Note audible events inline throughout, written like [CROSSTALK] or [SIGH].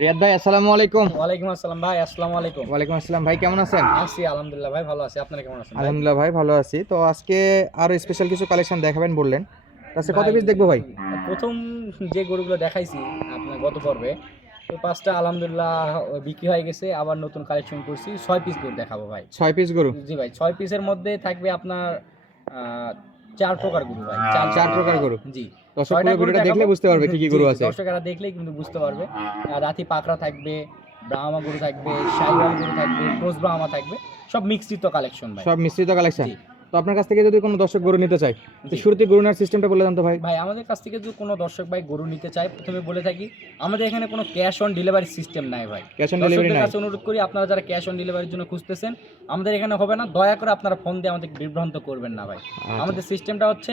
রিয়াদ ভাই আসসালামু আলাইকুম। ওয়ালাইকুম আসসালাম ভাই আসসালামু আলাইকুম। ওয়ালাইকুম আসসালাম ভাই কেমন আছেন? আছি আলহামদুলিল্লাহ ভাই ভালো আছি। আপনারা কেমন আছেন? আলহামদুলিল্লাহ ভাই ভালো আছি। তো আজকে আরও স্পেশাল কিছু কালেকশন দেখাবেন বললেন। আজকে কত পিস দেখব ভাই? প্রথম যে গরুগুলো দেখাইছি আপনার গত পর্বে ওই পাঁচটা আলহামদুলিল্লাহ বিক্রি হয়ে গেছে আবার নতুন কালেকশন করছি। ছয় পিস গরু দেখাবো ভাই। ছয় পিস গরু? জি ভাই ছয় পিসের মধ্যে থাকবে আপনার চার প্রকার গরু ভাই। চার প্রকার গরু। জি। দর্শকরা গরুটা গরু দেখলে বুঝতে পারবে কি কি গরু আছে। দর্শকেরা দেখলেই কিন্তু বুঝতে পারবে। রাতি পাকড়া থাকবে ব্রাহ্মা গরু থাকবে শাইওয়াল গরু থাকবে ক্রস ব্রাহ্মা থাকবে সব মিশ্রিত কালেকশন ভাই। সব মিশ্রিত কালেকশন। তো আপনার কাছ থেকে যদি কোনো দর্শক গরু নিতে চায় তো। শুরুতে গরু নেওয়ার সিস্টেমটা বলে দেন তো ভাই ভাই আমাদের কাছ থেকে যদি কোনো দর্শক ভাই গরু নিতে চায় প্রথমে বলে থাকি আমাদের এখানে কোনো ক্যাশ অন ডেলিভারি সিস্টেম নাই ভাই ক্যাশ অন ডেলিভারি নাই কাছে অনুরোধ করি আপনারা যারা ক্যাশ অন ডেলিভারির জন্য খুঁজতেছেন আমাদের এখানে হবে না দয়া করে আপনারা ফোন দিয়ে আমাদের বিভ্রান্ত করবেন না ভাই আচ্ছা। আমাদের সিস্টেমটা হচ্ছে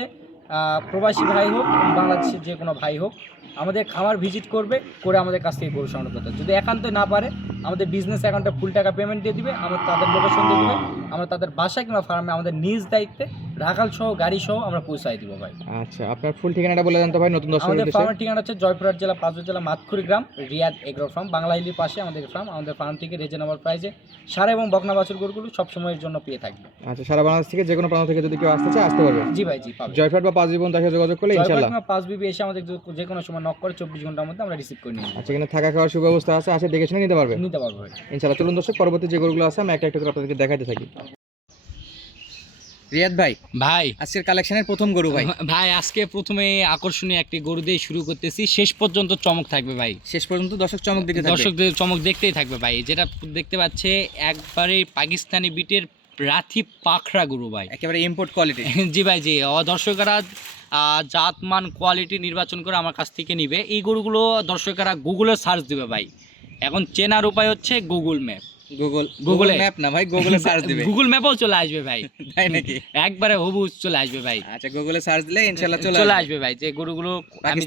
আহ, প্রবাসী ভাই হোক বাংলাদেশের যে কোনো ভাই হোক আমাদের খামার ভিজিট করবে করে আমাদের কাছ থেকে গরু সংগ্রহ করতে যদি একান্ত না পারে আমাদের বিজনেস অ্যাকাউন্টে ফুল টাকা পেমেন্ট দিয়ে দিবে আমরা তাদের লোকেশন দিয়ে দিবে আমরা তাদের বাসায় কিংবা ফার্মে আমাদের নিজ দায়িত্বে রাখাল সহ গাড়ি সহ আমরা পৌঁছাই দিব ভাই। আচ্ছা আপনার ফুল ঠিকানাটা বলে দেন তো ভাই নতুন দর্শক আমাদের ফার্মের ঠিকানা হচ্ছে জয়পুরহাট জেলা পাঁচজন জেলা মাতখুরি গ্রাম রিয়াদ এগ্রো ফার্ম বাংলা হিলির পাশে আমাদের ফার্ম আমাদের ফার্ম থেকে রিজনেবল প্রাইসে সার এবং বকনা বাছুর গরুগুলো সব সময়ের জন্য পেয়ে থাকবে আচ্ছা সারা বাংলাদেশ থেকে যে কোনো প্রান্ত থেকে যদি কেউ আসতে চায় আসতে পারবে। জি ভাই জি জয়ফাট বা পাঁচ জীবন তাকে যোগাযোগ করলে জয়পুরহাট পাঁচ বিবি এসে আমাদের যে কোনো সময় নক করে চব্বিশ ঘণ্টার মধ্যে আমরা রিসিভ করে নিয়ে আচ্ছা এখানে থাকা খাওয়ার সুব্যবস্থা আছে? আসে দেখে শুনে নিতে পারবে? নিতে পারব ভাই। ইনশাল্লাহ চলুন দর্শক পরবর্তী যে গরুগুলো আছে আমি একটা একটা করে আপনাদেরকে দেখাতে থাকি। রিয়াদ ভাই ভাই। আজকের কালেকশনের প্রথম গরু ভাই। ভাই আজকে প্রথমে আকর্ষণীয় একটি গরু দিয়ে শুরু করতেছি। শেষ পর্যন্ত চমক থাকবে ভাই। শেষ পর্যন্ত দর্শক চমক থাকবে। দর্শকদের চমক দেখতেই থাকবে ভাই। যেটা দেখতে পাচ্ছে একবারে পাকিস্তানি বিটের রাথি পাখরা গরু ভাই। একেবারে ইম্পোর্ট কোয়ালিটি [LAUGHS] জি ভাই জি। দর্শকেরা জাতমান কোয়ালিটি নির্বাচন করে আমার কাছ থেকে নিবে। এই গরুগুলো দর্শকেরা গুগলে সার্চ দিবে ভাই। এখন চেনার উপায় হচ্ছে Google map Google Google map না ভাই গুগলে সার্চ দিবে। [LAUGHS] গুগল ম্যাপও চলে আসবে ভাই। [LAUGHS] তাই নাকি? একবারে হবু চলে আসবে ভাই। আচ্ছা গুগলে সার্চ দিলে ইনশাল্লাহ চলে আসবে। ভাই। যে গরুগুলো আমি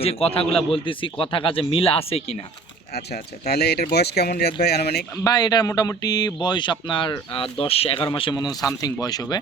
যে-। কথাগুলো বলতেছি কথা কাজে মিল আছে কিনা। আচ্ছা আচ্ছা। তাহলে এটার বয়স কেমন রিয়াদ ভাই, আনুমানিক? ভাই, এটার মোটামুটি বয়স আপনার দশ এগারো মাসের মতন সামথিং বয়স হবে।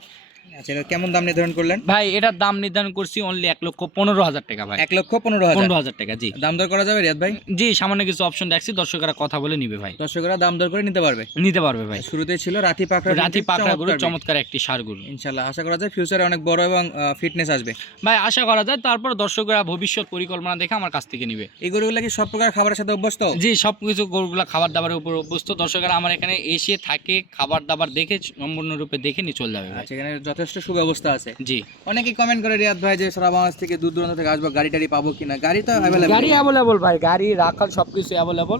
আচ্ছা এটা কেমন দাম নির্ধারণ করলেন? ভাই এটার দাম নির্ধারণ করছি অনলি এক লক্ষ পনেরো হাজার টাকা ভাই। এক লক্ষ পনেরো হাজার। পনেরো হাজার টাকা জি। দাম দর করা যাবে রিয়াদ ভাই? জি সামান্য কিছু অপশন রাখছি দর্শকরা কথা বলে নিবে ভাই। দর্শকরা দাম দর করে নিতে পারবে। নিতে পারবে ভাই। শুরুতে ছিল রাতি পাকড়া রাতি পাকড়া গরু চমৎকার একটি সার গরু। ইনশাল্লাহ আশা করা যায় ফিউচারে অনেক বড় এবং ফিটনেস আসবে। ভাই আশা করা যায় তারপর দর্শকরা ভবিষ্যৎ পরিকল্পনা দেখে আমার কাছ থেকে নিবে। এই গরুগুলো কি সব প্রকার খাবারের সাথে অভ্যস্ত? জি সব কিছু গরুগুলা খাবার দাবারের উপর অভ্যস্ত। দর্শকরা আমার এখানে এসে থাকে খাবার দাবার দেখে সম্পূর্ণরূপে দেখে নিয়ে চলে যাবে ভাই। আচ্ছা এখানে যথেষ্ট সুব্যবস্থা আছে। জি। অনেকেই কমেন্ট করে রিয়াদ ভাই যে সারা বাংলাদেশ থেকে দূর দূরান্ত থেকে আসব গাড়ি টাড়ি পাবো কিনা? গাড়ি তো অ্যাভেলেবল গাড়ি অ্যাভেলেবল ভাই গাড়ি রাখাল সব কিছু অ্যাভেলেবল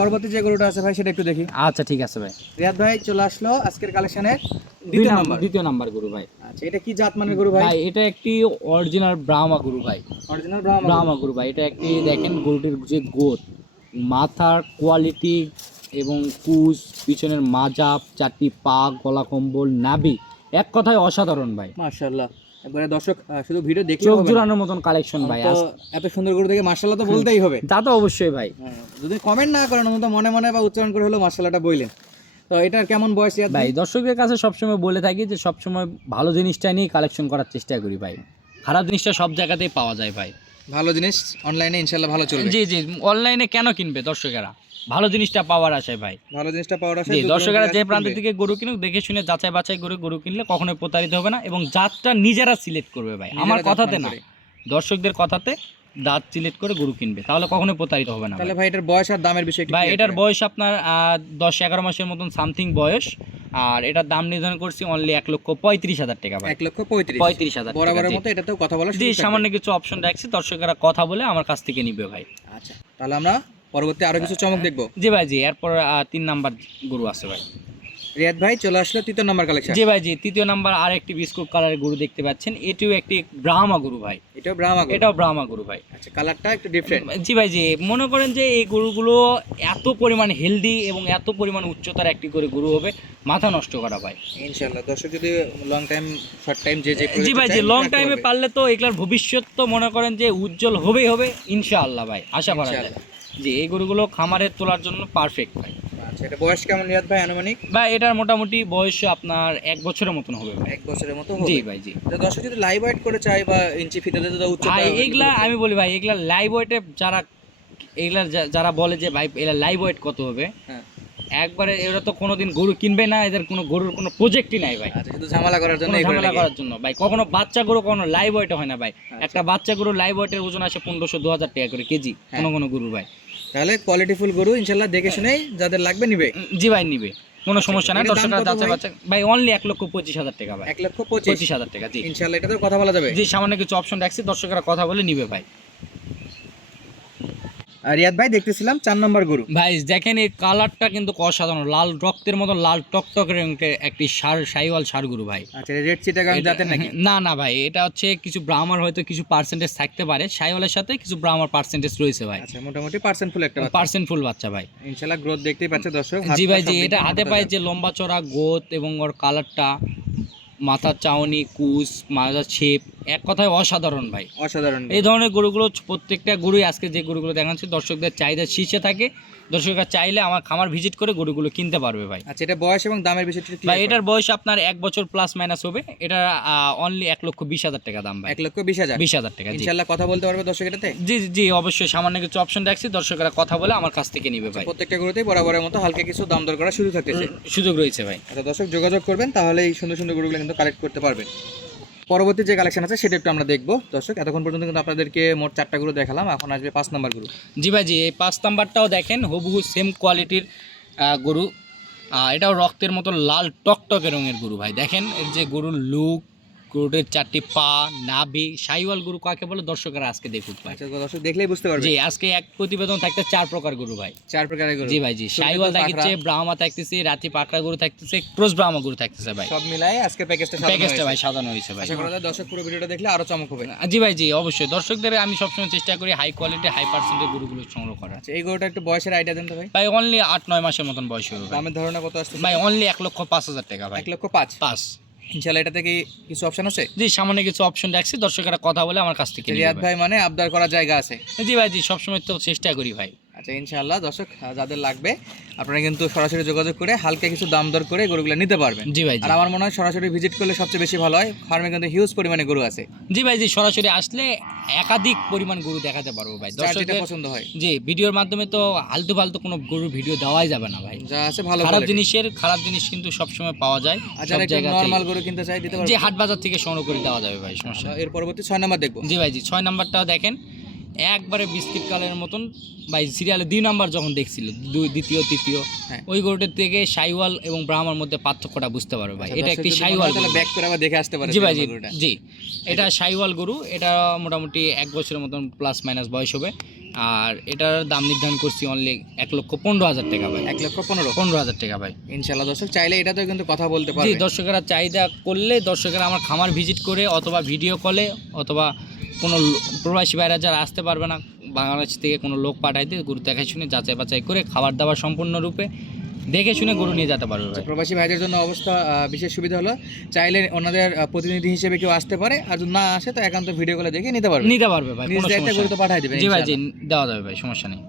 পরবর্তী যে গরুটা আছে ভাই সেটা একটু দেখি। আচ্ছা ঠিক আছে ভাই। রিয়াদ ভাই চলে আসলো আজকের কালেকশনের দ্বিতীয় নাম্বার দ্বিতীয় নাম্বার গরু ভাই। আচ্ছা এটা কি জাত মানের গরু ভাই? ভাই এটা একটি অরিজিনাল ব্রাহ্মা গরু ভাই। অরিজিনাল ব্রাহ্মা ব্রাহ্মা গরু ভাই এটা একটি দেখেন গরুটির যে গোদ মাথার কোয়ালিটি এবং কুচ পিছনের মাজাপ চারটি পা গলা কম্বল নাভি। এক কথায় অসাধারণ ভাই। মাশাআল্লাহ। একবারে দর্শক শুধু ভিডিও দেখলে চোখ জোড়ানোর মতন কালেকশন ভাই এত সুন্দর গরু দেখে মাশাআল্লাহ তো বলতেই হবে। তা তো অবশ্যই ভাই। হ্যাঁ, যদি কমেন্ট না করেন অন্তত মনে মনে বা উচ্চারণ করে হলো মাশাআল্লাহটা বইলেন তো এটার কেমন বয়স ভাই দর্শকদের কাছে সবসময় বলে থাকি যে সবসময় ভালো জিনিসটা নিয়ে কালেকশন করার চেষ্টা করি ভাই। খারাপ জিনিসটা সব জায়গাতেই পাওয়া যায় ভাই। ভালো জিনিস অনলাইনে ইনশাআল্লাহ ভালো চলবে। জি জি অনলাইনে কেন কিনবে দর্শকেরা? ভালো জিনিসটা পাওয়ার আশায় ভাই। ভালো জিনিসটা পাওয়ার আছে দর্শকেরা যে প্রান্ত থেকে গরু কিনুক দেখে শুনে যাচাই বাছাই করে গরু কিনলে কখনোই প্রতারিত হবে না এবং জাতটা নিজেরা সিলেক্ট করবে ভাই। আমার কথাতে না। দর্শকদের কথাতে দাঁত সিলেক্ট করে গরু কিনবে। তাহলে কখনোই প্রতারিত হবে না তাহলে ভাই। এটার বয়স আর দামের বিষয় ভাই এটার বয়স আপনার দশ এগারো মাসের মতন সামথিং বয়স। আর এটার দাম নির্ধারণ করছি অনলি এক লক্ষ পঁয়ত্রিশ হাজার টাকা ভাই। এক লক্ষ পঁয়ত্রিশ। পঁয়ত্রিশ হাজার বরাবরের। মতো এটাতেও কথা বলা জি সামান্য কিছু অপশন রাখছি দর্শকেরা কথা বলে আমার কাছ থেকে নিবে ভাই। আচ্ছা তাহলে আমরা পরবর্তী আরও কিছু চমক দেখব। জি ভাই জি এরপর তিন নাম্বার গরু আছে ভাই। রিয়াদ ভাই চলে আসলো তৃতীয় নাম্বার কালেকশন জি ভাই জি তৃতীয় নাম্বার আর একটি বিস্কুট কালারের গরু দেখতে পাচ্ছেন। এটিও একটি ব্রাহ্মা গরু ভাই। এটাও ব্রাহ্মা গরু। এটাও ব্রাহ্মা গরু ভাই। আচ্ছা কালারটা একটু ডিফারেন্ট জি ভাই জি মনে করেন যে এই গরুগুলো এত পরিমাণ হেলদি এবং এত পরিমাণ উচ্চতার একটি করে গরু হবে মাথা নষ্ট করা ভাই। ইনশাআল্লাহ। দর্শক যদি লং টাইম শর্ট টাইম যে যে জি ভাই জি লং টাইমে পারলে তো এগুলার ভবিষ্যৎ তো মনে করেন যে উজ্জ্বল হবেই হবে ইনশাআল্লাহ ভাই। আশা করা যায়। জি এই গরুগুলো খামারে তোলার জন্য পারফেক্ট ভাই। আচ্ছা এটা বয়স কেমন রিয়াদ ভাই আনুমানিক? ভাই এটার মোটামুটি বয়স আপনার এক বছরের মতন হবে এক বছরের মতো জি ভাই জি। তো দর্শক যদি লাইভ ওয়েট করে চাই বা ইঞ্চি ফিতাতে তো উচ্চতা এগুলা আমি বলি ভাই এগুলা লাইভ ওয়েটে যারা এগুলা যারা বলে যে ভাই এগুলা লাইভ ওয়েট কত হবে? হ্যাঁ। একবারে এরা তো কোনোদিন গরু কিনবে না এদের কোনো গরুর কোনো প্রজেক্টই নাই ভাই। আচ্ছা শুধু ঝামেলা করার জন্য ঝামেলা করার জন্য ভাই কখনো বাচ্চা গরু কখনো লাইভ ওয়েটে হয় না ভাই। আচ্ছা। একটা বাচ্চা গরু লাইভ ওয়েটের ওজন আসে পনেরোশো দু হাজার টাকা করে কেজি হ্যাঁ। কোনো কোনো গরু ভাই। তাহলে কোয়ালিটিফুল গরু ইনশাল্লাহ দেখে শুনেই যাদের লাগবে নিবে। জি ভাই নিবে। কোনো সমস্যা নাই দর্শকরা কত যাচ্ছে? বাচ্চা ভাই অনলি এক লক্ষ পঁচিশ হাজার টাকা ভাই। এক লক্ষ পঁচিশ। হাজার টাকা জি। ইনশাল্লাহ এটা তো কথা বলা যাবে। জি সামান্য কিছু অপশন রাখছি দর্শকরা কথা বলে নিবে ভাই। রিয়াদ ভাই দেখতেছিলাম চার নম্বর গরু। ভাই দেখেন এই কালারটা কিন্তু অসাধারণ। লাল রক্তের মতো লাল টকটক রঙের একটি সার সাইওয়াল সার গরু ভাই। আচ্ছা রেড চিটাগাং জাতের নাকি? না না ভাই এটা হচ্ছে কিছু ব্রাহ্মার হয়তো কিছু পার্সেন্টেজ থাকতে পারে। সাইওয়ালের সাথে কিছু ব্রাহ্মার পার্সেন্টেজ রয়েছে ভাই। আচ্ছা মোটামুটি পার্সেন্ট ফুল একটা বাচ্চা। পার্সেন্ট ফুল বাচ্চা ভাই। ইনশাল্লাহ গ্রোথ দেখতেই পাচ্ছে দর্শক জি ভাই জি এটা হাতে পায়ে যে লম্বা চড়া গোত এবং ওর কালারটা মাথার চাউনি কুচ মাথার ছেপ এক কথায় অসাধারণ ভাই। অসাধারণ এই ধরনের গরুগুলো প্রত্যেকটা গরুই আজকে যে গরুগুলো দেখাচ্ছি দর্শকদের চাহিদা শীর্ষে থাকে। দর্শকরা চাইলে আমার খামার ভিজিট করে গরুগুলো কিনতে পারবে ভাই। আচ্ছা এটা বয়স এবং দামের বিষয়টা ভাই এটার। বয়স আপনার এক বছর প্লাস মাইনাস হবে। এটা অনলি এক লক্ষ বিশ হাজার টাকা দাম ভাই। এক লক্ষ বিশ হাজার। বিশ হাজার টাকা ইনশাল্লাহ কথা বলতে পারবে দর্শক এটাতে? জি জি, জি অবশ্যই। সামান্য কিছু অপশন রাখছি দর্শকরা কথা বলে আমার কাছ থেকে নিবে ভাই। প্রত্যেকটা গরুতেই বরাবরের মতো হালকা কিছু দাম দর করা শুরু থাকতেছে। সুযোগ রয়েছে ভাই। আচ্ছা দর্শক যোগাযোগ করবেন তাহলে এই সুন্দর সুন্দর গরুগুলো কিন্তু কালেক্ট করতে পারবেন। পরবর্তী যে কালেকশন আছে, সেটা একটু আমরা দেখব। দর্শক, এতক্ষণ পর্যন্ত কিন্তু আপনাদেরকে মোট চারটা গরু দেখালাম, এখন আসবে পাঁচ নাম্বার গ্রুপ জি ভাই, জি, এই পাঁচ নাম্বারটাও দেখেন, হুবহু সেম কোয়ালিটির গরু। এটাও রক্তের মতো লাল টকটকে রঙের গরু ভাই। দেখেন এর যে গরুর লুক গরুটির চারটি পা নাভি সাইওয়াল গরু কাকে বলে? দর্শকরা আজকে দেখুক ভাই। আচ্ছা দর্শক দেখলেই বুঝতে পারবে। জি আজকে এক প্রতিবেদন থাকতে চার প্রকার গরু ভাই। চার প্রকারের গরু। জি ভাই জি সাইওয়াল থাকছে ব্রাহ্মা থাকতেছে রাতি পাকড়া গরু থাকতেছে ক্রস ব্রাহ্মা গরু থাকতেছে ভাই। সব মিলাই আজকে প্যাকেজটা প্যাকেজটা ভাই সাজানো হয়েছে ভাই। আশা করা যায় দর্শক পুরো ভিডিওটা দেখলে আরও চমক হবে। জি ভাই জি অবশ্যই। দর্শকদের আমি সবসময় চেষ্টা করি হাই কোয়ালিটি হাই পার্সেন্টের গরুগুলো সংগ্রহ করার। আচ্ছা এই গরুটা একটু বয়সের আইডিয়া দেন তো ভাই। ভাই অনলি আট নয় মাসের মতন বয়স হবে দামের ধারণা কত আসছে ভাই অনলি এক লক্ষ পাঁচ হাজার টাকা ভাই। এক লক্ষ পাঁচ। পাঁচ। ইনশাল্লাহ এটা থেকে কিছু অপশন আছে? জি সামান্য কিছু অপশন রাখছি দর্শকেরা কথা বলে আমার কাছ থেকে রিয়াদ ভাই। ভাই মানে আবদার করার জায়গা আছে। জি ভাই জি সবসময় তো চেষ্টা করি ভাই। আচ্ছা ইনশাআল্লাহ দর্শক যাদের লাগবে আপনারা কিন্তু সরাসরি যোগাযোগ করে হালকা কিছু দাম দর করে গরুগুলো নিতে পারবেন। জি ভাই আর আমার মনে হয় সরাসরি ভিজিট করলে সবচেয়ে বেশি ভালো হয়। ফার্মে কিন্তু হিউজ পরিমাণে গরু আছে। জি ভাই জি সরাসরি আসলে একাধিক পরিমাণ গরু দেখাতে পারব ভাই। দর্শকদের পছন্দ হয়। জি ভিডিওর মাধ্যমে তো আলতু ফালতু কোনো গরুর ভিডিও দেওয়াই যাবে না ভাই। যা আছে ভালো খারাপ জিনিসের খারাপ জিনিস কিন্তু সবসময় পাওয়া যায়। সব জায়গাতেই। নর্মাল গরু কিনতে চাই দিতে পারব। হাট বাজার থেকে সংগ্রহ করে দেওয়া যাবে ভাই সমস্যা এর পরবর্তী ছয় নাম্বার দেখব। জি ভাই জি ছয় নাম্বারটাও দেখেন। একবারে বিস্কিট কালের মতন ভাই সিরিয়ালে দুই নাম্বার যখন দেখছিল দুই দ্বিতীয় তৃতীয় হ্যাঁ। ওই গরুটার থেকে সাইওয়াল এবং ব্রাহ্মার মধ্যে পার্থক্যটা বুঝতে পারবে ভাই। আচ্ছা, এটা একটি সাইওয়াল ব্যাক করে আবার দেখে আসতে পারে জি ভাই জি। জি। এটা সাইওয়াল গরু এটা মোটামুটি এক বছরের মতন প্লাস মাইনাস বয়স হবে। আর এটার দাম নির্ধারণ করছি অনলি এক লক্ষ পনেরো হাজার টাকা ভাই। এক লক্ষ পনেরো। পনেরো হাজার টাকা ভাই। ইনশাল্লাহ দর্শক চাইলে এটাতেও কিন্তু কথা বলতে পারি দর্শকেরা চাহিদা করলে দর্শকেরা আমার খামার ভিজিট করে অথবা ভিডিও কলে অথবা কোনো প্রবাসী ভাইরা যারা আসতে পারবে না বাংলাদেশ থেকে কোনো লোক পাঠাই দিয়ে গরু দেখে শুনে যাচাই বাছাই করে খাবার দাবার সম্পূর্ণরূপে দেখে শুনে গরু নিয়ে যেতে পারবে ভাই। প্রবাসী ভাইদের জন্য অবস্থা বিশেষ সুবিধা হলো চাইলে ওনাদের প্রতিনিধি হিসেবে কেউ আসতে পারে আর যদি না আসে তো একান্ত ভিডিও কলে দেখে নিতে পারবে। নিতে পারবে ভাই কোনো গরু তো পাঠাই দেবে জি ভাই জি দেওয়া যাবে ভাই সমস্যা নেই।